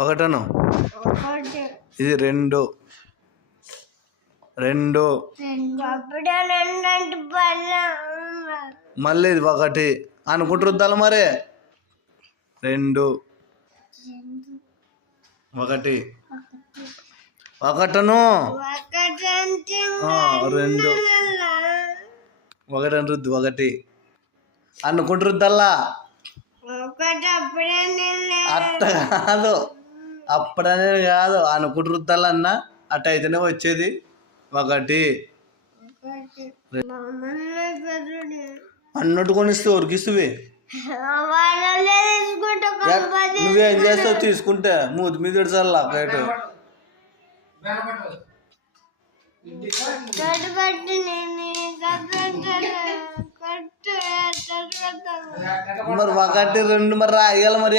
ఒకటను. ఇది రెండు. రెండు. మళ్ళీ ఇది ఒకటి అనుకుంటురుద్దాలి మరి. రెండు. ఒకటి. ఒకటను. రెండు. ఒకటి రుద్దు. ఒకటి అనుకుంటురుద్దల్లా. అట్ట కాదు, అప్పుడనేది కాదు, అనుకుంటురుద్దల్లన్న అట్ట అయితేనే వచ్చేది. ఒకటి అన్నట్టు కొనిస్తే ఉరికిస్తువి. నువ్వేం చేస్తావు తీసుకుంటే? మూతి మీద ఇడ్చల్లా బయట. మరి ఒకటి రెండు మరి రాయాలి మరి.